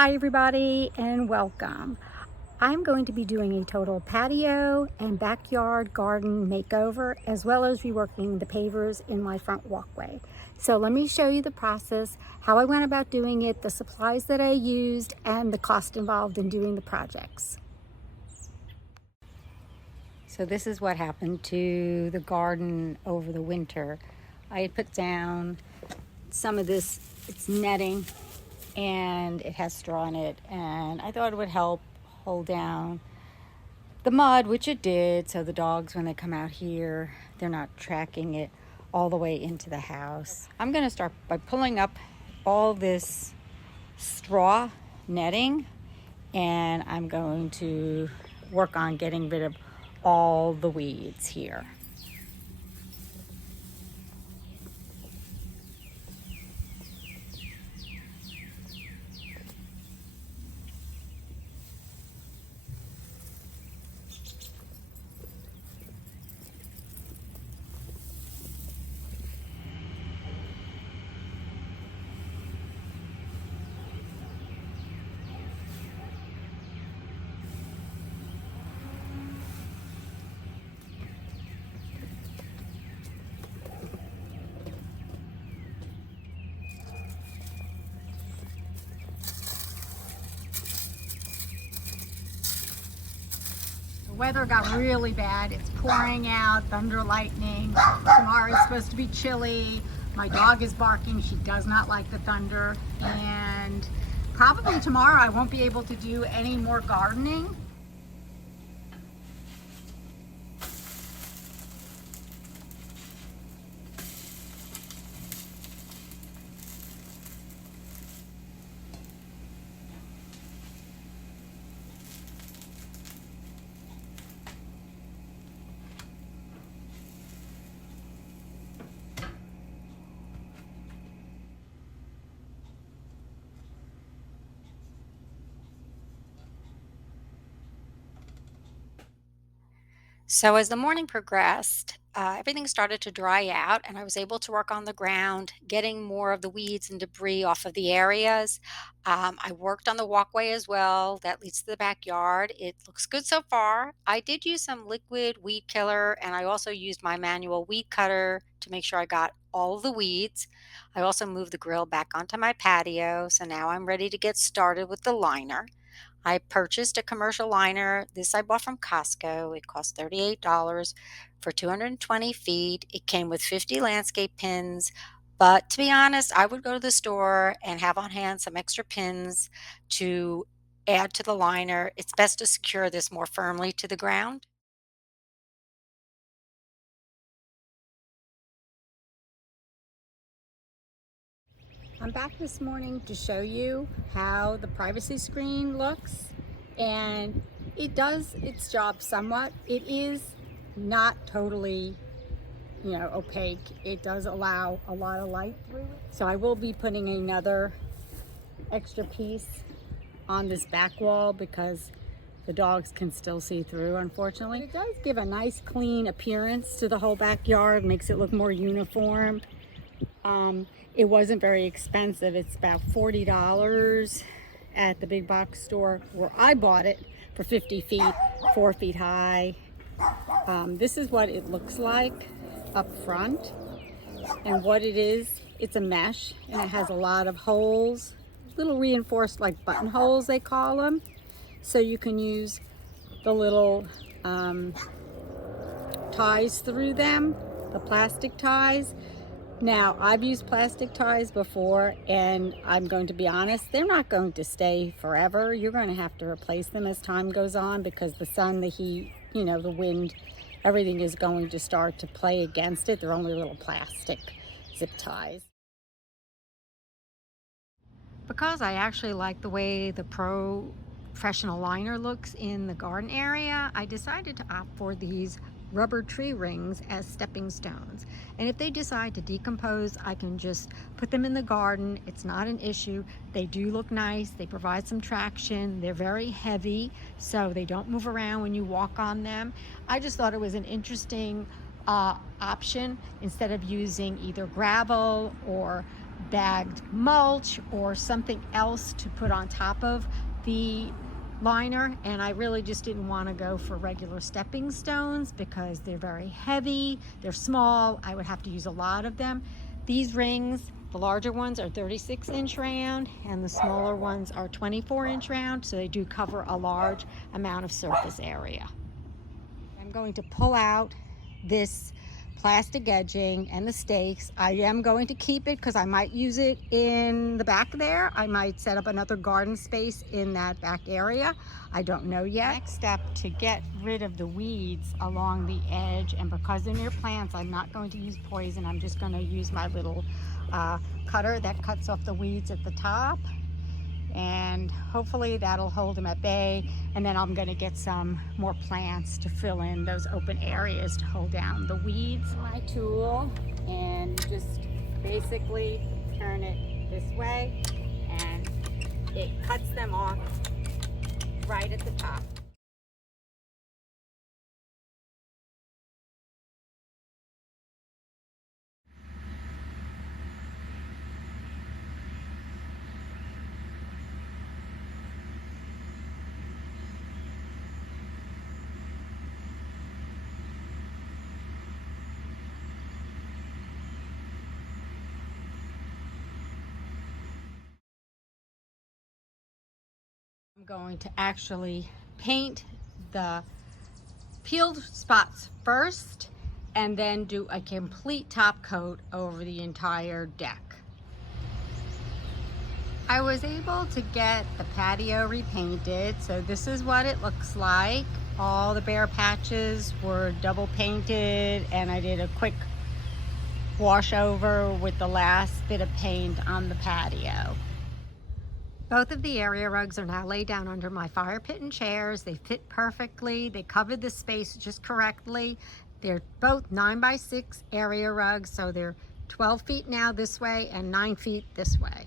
Hi everybody and welcome. I'm going to be doing a total patio and backyard garden makeover as well as reworking the pavers in my front walkway. So let me show you the process, how I went about doing it, the supplies that I used, and the cost involved in doing the projects. So this is what happened to the garden over the winter. I had put down some of this, it's netting, and it has straw in it, and I thought it would help hold down the mud, which it did, so the dogs, when they come out here, they're not tracking it all the way into the house. I'm going to start by pulling up all this straw netting, and I'm going to work on getting rid of all the weeds here. The weather got really bad. It's pouring out, thunder, lightning. Tomorrow is supposed to be chilly. My dog is barking. She does not like the thunder. And probably tomorrow I won't be able to do any more gardening. So as the morning progressed, everything started to dry out, and I was able to work on the ground, getting more of the weeds and debris off of the areas. I worked on the walkway as well that leads to the backyard. It looks good so far. I did use some liquid weed killer, and I also used my manual weed cutter to make sure I got all of the weeds. I also moved the grill back onto my patio, so now I'm ready to get started with the liner. I purchased a commercial liner. This I bought from Costco. It cost $38 for 220 feet. It came with 50 landscape pins. But to be honest, I would go to the store and have on hand some extra pins to add to the liner. It's best to secure this more firmly to the ground. I'm back this morning to show you how the privacy screen looks, and it does its job somewhat. It is not totally, opaque. It does allow a lot of light through it. So I will be putting another extra piece on this back wall because the dogs can still see through, unfortunately. But it does give a nice clean appearance to the whole backyard, makes it look more uniform. It wasn't very expensive. It's about $40 at the big box store where I bought it for 50 feet, 4 feet high. This is what it looks like up front. And what it is, it's a mesh, and it has a lot of holes, little reinforced like buttonholes they call them. So you can use the little ties through them, the plastic ties. Now, I've used plastic ties before, and I'm going to be honest, they're not going to stay forever. You're going to have to replace them as time goes on because the sun, the heat, the wind, everything is going to start to play against it. They're only little plastic zip ties. Because I actually like the way the professional liner looks in the garden area, I decided to opt for these rubber tree rings as stepping stones. And if they decide to decompose, I can just put them in the garden. It's not an issue. They do look nice. They provide some traction. They're very heavy, so they don't move around when you walk on them. I just thought it was an interesting option instead of using either gravel or bagged mulch or something else to put on top of the liner, and I really just didn't want to go for regular stepping stones because they're very heavy, they're small, I would have to use a lot of them. These rings, the larger ones are 36-inch round and the smaller ones are 24-inch round, so they do cover a large amount of surface area. I'm going to pull out this plastic edging and the stakes. I am going to keep it because I might use it in the back there. I might set up another garden space in that back area. I don't know yet. Next step, to get rid of the weeds along the edge, and because they're near plants, I'm not going to use poison. I'm just going to use my little cutter that cuts off the weeds at the top, and hopefully that'll hold them at bay. And then I'm going to get some more plants to fill in those open areas to hold down the weeds. My tool, and just basically turn it this way and it cuts them off right at the top. I'm going to actually paint the peeled spots first and then do a complete top coat over the entire deck. I was able to get the patio repainted, so this is what it looks like. All the bare patches were double painted and I did a quick wash over with the last bit of paint on the patio. Both of the area rugs are now laid down under my fire pit and chairs. They fit perfectly. They covered the space just correctly. They're both 9x6 area rugs, so they're 12 feet now this way and 9 feet this way.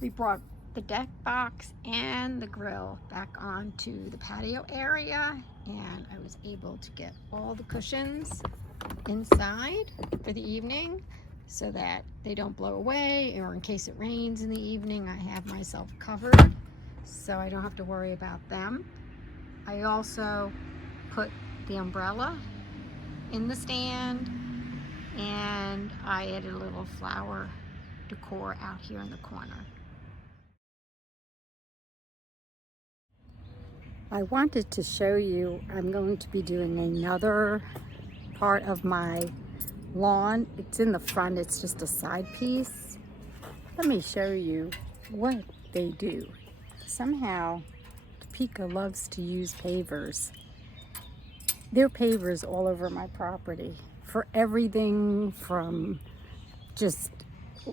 We brought the deck box and the grill back onto the patio area, and I was able to get all the cushions inside for the evening so that they don't blow away, or in case it rains in the evening, I have myself covered so I don't have to worry about them. I also put the umbrella in the stand, and I added a little flower decor out here in the corner. I wanted to show you, I'm going to be doing another part of my lawn. It's in the front, it's just a side piece. Let me show you what they do. Somehow, Topeka loves to use pavers. There are pavers all over my property for everything from just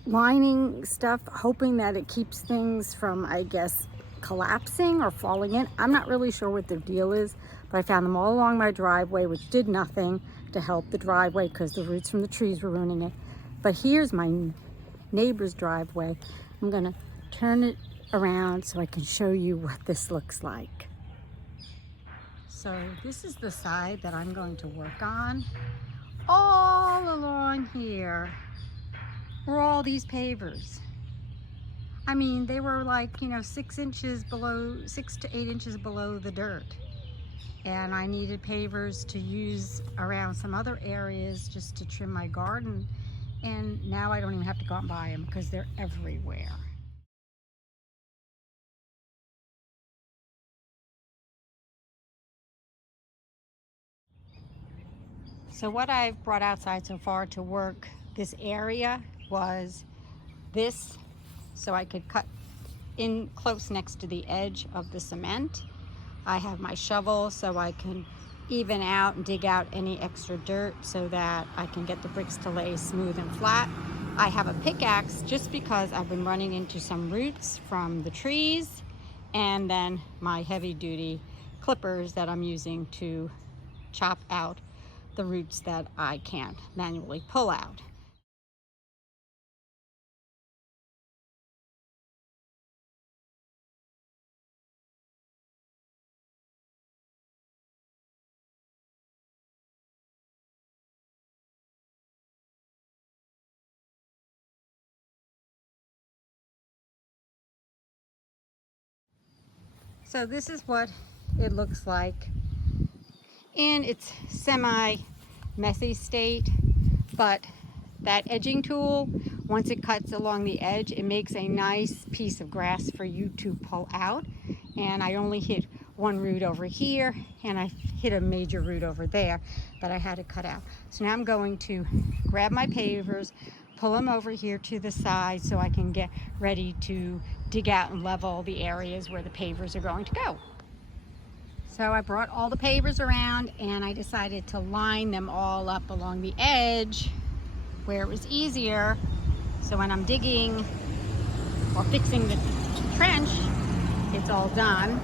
lining stuff, hoping that it keeps things from, I guess, collapsing or falling in. I'm not really sure what their deal is, but I found them all along my driveway, which did nothing to help the driveway because the roots from the trees were ruining it. But here's my neighbor's driveway. I'm gonna turn it around so I can show you what this looks like. So this is the side that I'm going to work on. All along here were all these pavers. I mean, they were like, 6 inches below, 6 to 8 inches below the dirt. And I needed pavers to use around some other areas just to trim my garden. And now I don't even have to go out and buy them because they're everywhere. So what I've brought outside so far to work this area was this, so I could cut in close next to the edge of the cement. I have my shovel so I can even out and dig out any extra dirt so that I can get the bricks to lay smooth and flat. I have a pickaxe just because I've been running into some roots from the trees, and then my heavy duty clippers that I'm using to chop out the roots that I can't manually pull out. So this is what it looks like in its semi-messy state, but that edging tool, once it cuts along the edge, it makes a nice piece of grass for you to pull out. And I only hit one root over here, and I hit a major root over there that I had to cut out. So now I'm going to grab my pavers, pull them over here to the side so I can get ready to dig out and level the areas where the pavers are going to go. So I brought all the pavers around, and I decided to line them all up along the edge where it was easier, so when I'm digging or fixing the trench, it's all done.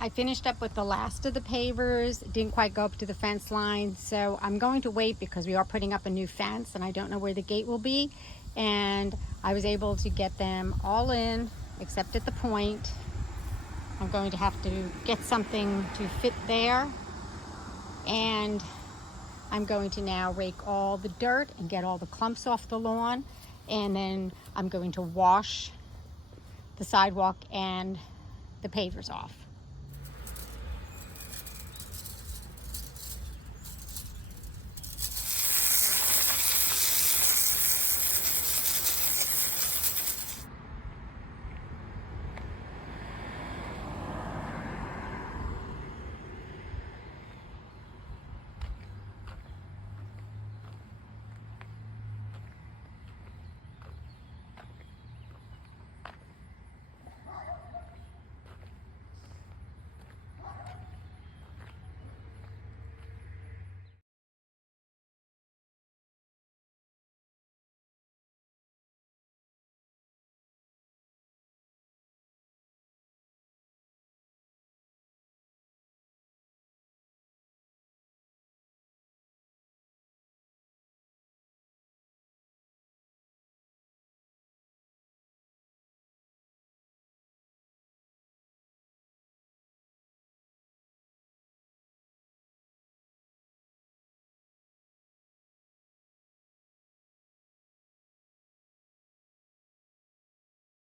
I finished up with the last of the pavers. It didn't quite go up to the fence line, so I'm going to wait because we are putting up a new fence and I don't know where the gate will be. And I was able to get them all in except at the point. I'm going to have to get something to fit there, and I'm going to now rake all the dirt and get all the clumps off the lawn, and then I'm going to wash the sidewalk and the pavers off.